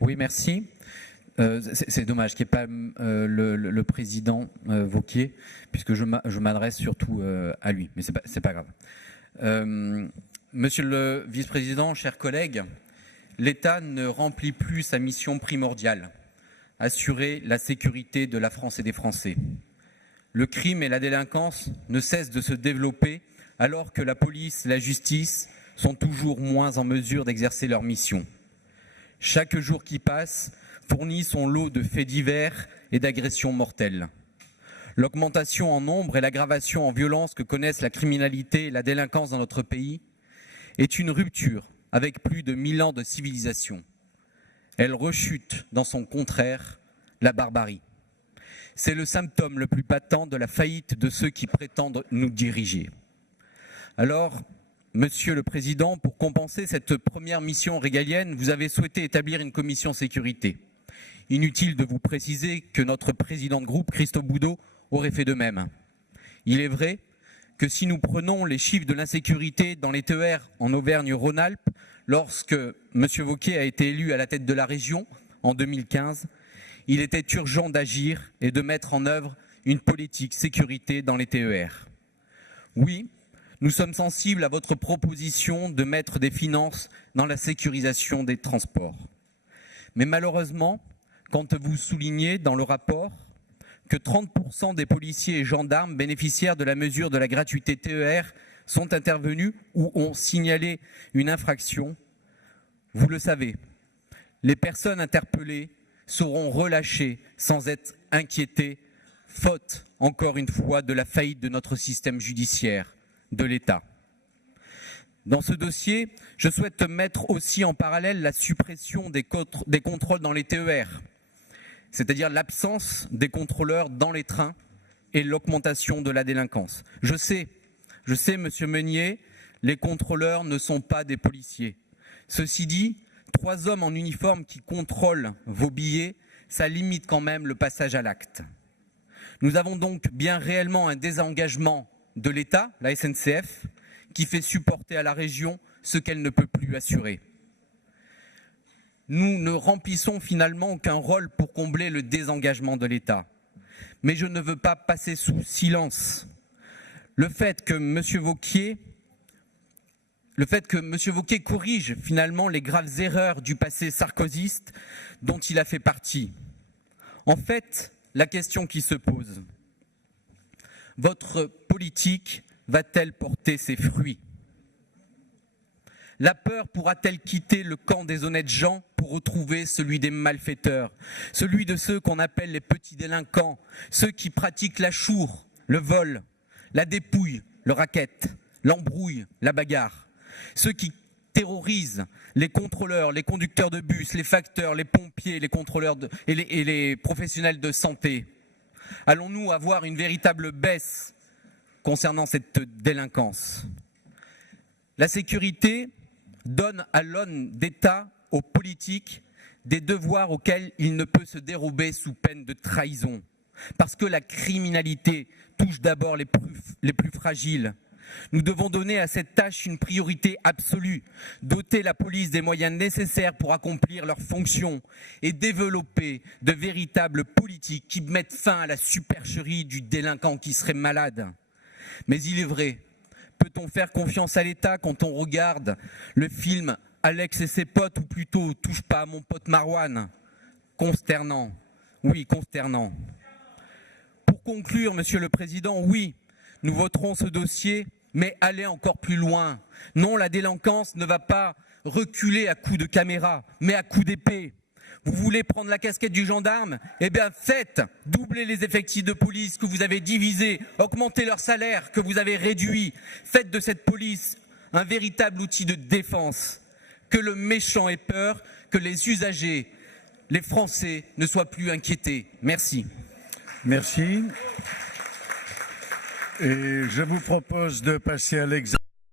Oui, merci. C'est dommage qu'il n'y ait pas le président Wauquiez, puisque je m'adresse surtout à lui, mais c'est pas grave. Monsieur le vice-président, chers collègues, l'État ne remplit plus sa mission primordiale, assurer la sécurité de la France et des Français. Le crime et la délinquance ne cessent de se développer alors que la police et la justice sont toujours moins en mesure d'exercer leur mission. Chaque jour qui passe fournit son lot de faits divers et d'agressions mortelles. L'augmentation en nombre et l'aggravation en violence que connaissent la criminalité et la délinquance dans notre pays est une rupture avec plus de 1000 ans de civilisation. Elle rechute dans son contraire, la barbarie. C'est le symptôme le plus patent de la faillite de ceux qui prétendent nous diriger. Alors, Monsieur le Président, pour compenser cette première mission régalienne, vous avez souhaité établir une commission sécurité. Inutile de vous préciser que notre président de groupe, Christophe Boudot, aurait fait de même. Il est vrai que si nous prenons les chiffres de l'insécurité dans les TER en Auvergne-Rhône-Alpes, lorsque M. Wauquiez a été élu à la tête de la région en 2015, il était urgent d'agir et de mettre en œuvre une politique sécurité dans les TER. Oui, nous sommes sensibles à votre proposition de mettre des finances dans la sécurisation des transports. Mais malheureusement, quand vous soulignez dans le rapport que 30% des policiers et gendarmes bénéficiaires de la mesure de la gratuité TER sont intervenus ou ont signalé une infraction, vous le savez, les personnes interpellées seront relâchées sans être inquiétées, faute, encore une fois, de la faillite de notre système judiciaire, de l'État. Dans ce dossier, je souhaite mettre aussi en parallèle la suppression des contrôles dans les TER, c'est-à-dire l'absence des contrôleurs dans les trains et l'augmentation de la délinquance. Je sais, Monsieur Meunier, les contrôleurs ne sont pas des policiers. Ceci dit, 3 hommes en uniforme qui contrôlent vos billets, ça limite quand même le passage à l'acte. Nous avons donc bien réellement un désengagement de l'État, la SNCF, qui fait supporter à la région ce qu'elle ne peut plus assurer. Nous ne remplissons finalement aucun rôle pour combler le désengagement de l'État. Mais je ne veux pas passer sous silence le fait que M. Wauquiez corrige finalement les graves erreurs du passé sarkozyste dont il a fait partie. En fait, la question qui se pose, votre politique va-t-elle porter ses fruits? La peur pourra-t-elle quitter le camp des honnêtes gens pour retrouver celui des malfaiteurs, celui de ceux qu'on appelle les petits délinquants, ceux qui pratiquent la chour, le vol, la dépouille, le racket, l'embrouille, la bagarre, ceux qui terrorisent les contrôleurs, les conducteurs de bus, les facteurs, les pompiers, les contrôleurs et les professionnels de santé? Allons-nous avoir une véritable baisse concernant cette délinquance? La sécurité donne à l'homme d'État, aux politiques, des devoirs auxquels il ne peut se dérober sous peine de trahison. Parce que la criminalité touche d'abord les plus fragiles. Nous devons donner à cette tâche une priorité absolue, doter la police des moyens nécessaires pour accomplir leurs fonctions et développer de véritables politiques qui mettent fin à la supercherie du délinquant qui serait malade. Mais il est vrai, peut-on faire confiance à l'État quand on regarde le film Alex et ses potes, ou plutôt Touche pas à mon pote Marouane? Consternant, oui, consternant. Pour conclure, Monsieur le Président, oui, nous voterons ce dossier, mais allez encore plus loin. Non, la délinquance ne va pas reculer à coups de caméra, mais à coups d'épée. Vous voulez prendre la casquette du gendarme? Eh bien, faites doubler les effectifs de police que vous avez divisés, augmentez leur salaire que vous avez réduit. Faites de cette police un véritable outil de défense. Que le méchant ait peur, que les usagers, les Français ne soient plus inquiétés. Merci. Merci. Et je vous propose de passer à l'examen.